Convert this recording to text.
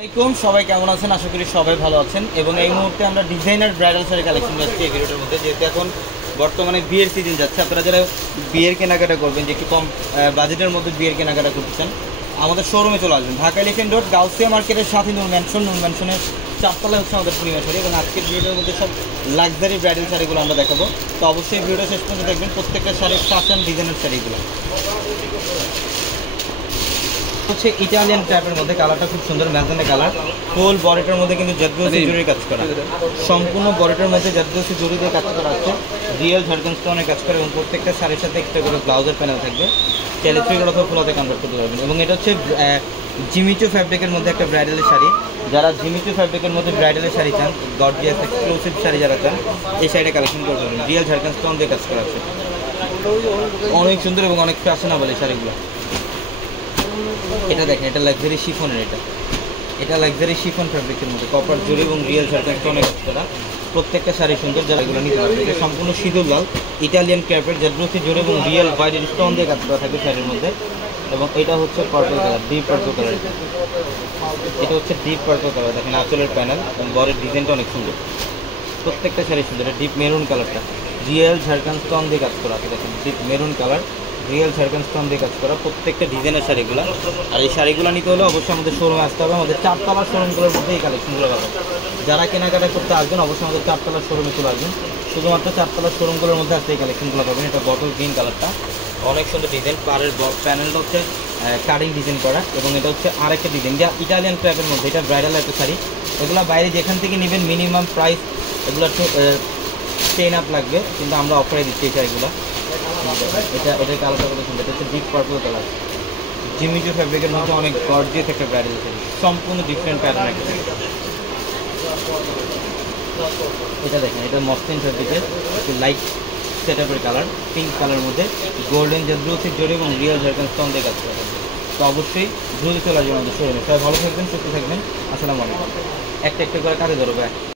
আসসালামাইকুম, সবাই কেমন আছেন? আশা করি সবাই ভালো আছেন। এবং এই মুহূর্তে আমরা ডিজাইনার ব্রাইডাল শাড়ি কালেকশন যাচ্ছি এই ভিডিওটার মধ্যে, যেহেতু এখন বর্তমানে বিয়ের সিজন যাচ্ছে। আপনারা যারা বিয়ের কেনাকাটা করবেন, যে একটু কম বাজেটের মধ্যে বিয়ের কেনাকাটা করতে চান, আমাদের শোরুমে চলে আসবেন। ঢাকা এলিফ্যান্ট রোড গাউসিয়া মার্কেটের সাথে নূর ম্যানশনের 4 তলায় হচ্ছে আমাদের পূর্ণিমা শাড়ি। এবং আজকের ভিডিওর মধ্যে সব লাক্সারি ব্রাইডাল শাড়িগুলো আমরা দেখাবো। তো অবশ্যই ভিডিও শেষ পর্যন্ত দেখবেন, প্রত্যেকটা শাড়ির ফ্যাশন ডিজাইনের শাড়িগুলো হচ্ছে ইটালিয়ান টাইপের মধ্যে। কালারটা খুব সুন্দর, ম্যাজেন্টা কালার। ফুল বডিটার মধ্যে কিন্তু জারদৌসি জরির কাজ করা, সম্পূর্ণ বডিটার মধ্যে জারদৌসি জরি দিয়ে কাজ করা আছে। রিয়েল ঝাড়খণ্ড স্টোনের কাজ করে এবং প্রত্যেকটা শাড়ির সাথে এক্সট্রা করে ব্লাউজের প্যানেল থাকবে। চাইলে থ্রি অথবা ফুলাতে কনভার্ট করতে পারবেন। এবং এটা হচ্ছে জিমিচু ফ্যাব্রিকের মধ্যে একটা ব্রাইডালের শাড়ি। যারা জিমিচু ফ্যাব্রিকের মধ্যে ব্রাইডালের শাড়ি চান, গর্জিয়াস এক্সক্লুসিভ শাড়ি যারা চান, এই শাড়িটা কালেকশন করতে পারবেন। রিয়েল ঝাড়খণ্ড স্টোন দিয়ে কাজ করা আছে, অনেক সুন্দর এবং অনেক ফ্যাশনেবল এই শাড়িগুলো। এটা দেখেন, এটা লাক্সারি শিফনের, এটা লাক্সারি শিফন ফ্যাব্রিকের মধ্যে কপার জরি এবং রিয়েল ঝাড়খণ্ড স্টোনের কাজ করা। প্রত্যেকটা শাড়ি সুন্দর, যারা এগুলো নিতে পারবে। এটা সম্পূর্ণ সিঁদুর লাল ইটালিয়ান ক্যাপের জারদৌসি জরি এবং রিয়েল হোয়াইট স্টোন দিয়ে কাজ করা থাকবে শাড়ির মধ্যে। এবং এটা হচ্ছে purple colour, deep purple colour. এটা হচ্ছে ডিপ পার্পল কালার। দেখেন আঁচলের প্যানেল এবং বরের ডিজাইনটা অনেক সুন্দর। প্রত্যেকটা শাড়ি সুন্দর। এটা ডিপ মেরুন কালারটা রিয়েল ঝাড়খণ্ড স্টোন দিয়ে কাজ করা আছে। দেখেন deep maroon colour, real Jharkhand stone দিয়ে কাজ করা প্রত্যেকটা ডিজাইনের শাড়িগুলো। আর এই শাড়িগুলো নিতে হলে অবশ্যই আমাদের শোরুমে আসতে হবে। আমাদের 4 তলার শোরুমগুলোর মধ্যে এই কালেকশনগুলো পাবেন। যারা কেনাকাটা করতে আসবেন অবশ্যই আমাদের 4 তলার শোরুমে চলে আসবেন। শুধুমাত্র 4 তলার শোরুমগুলোর মধ্যে আসতে এই কালেকশনগুলো পাবেন। এটা বটল গ্রিন কালারটা, অনেক সুন্দর ডিজাইন। পাড়ের প্যানেলটা হচ্ছে কাটিং ডিজাইন করা। এবং এটা হচ্ছে আরেকটা ডিজাইন, যা ইটালিয়ান ট্র্যাপের মধ্যে। এটা ব্রাইডাল একটা শাড়ি। এগুলো বাইরে যেখান থেকে নেবেন মিনিমাম প্রাইস এগুলো 10 আপ লাগবে, কিন্তু আমরা অফারে দিচ্ছি এই শাড়িগুলো। এটার কালারটা কত সুন্দর। এটা হচ্ছে ডিপ পার্পল কালার, জিমিচু ফ্যাব্রিকের মধ্যে অনেক গর্জিয়াস একটা ব্রাইডাল শাড়ি, সম্পূর্ণ ডিফারেন্ট প্যাটার্ন একটা শাড়ি। এটা দেখেন, এটা মসলিন ফ্যাব্রিকের একটু লাইট সেটআপের কালার, পিঙ্ক কালারের মধ্যে গোল্ডেন জারদৌসি জরি এবং রিয়েল ঝাড়খণ্ড স্টোন দিয়ে কাজ করা থাকবে। তো অবশ্যই দ্রুত চলে আসবেন আমাদের শোরুমে। সবাই ভালো থাকবেন, সুস্থ থাকবেন। আসসালামু আলাইকুম। একটা করে কাজে ধরবে।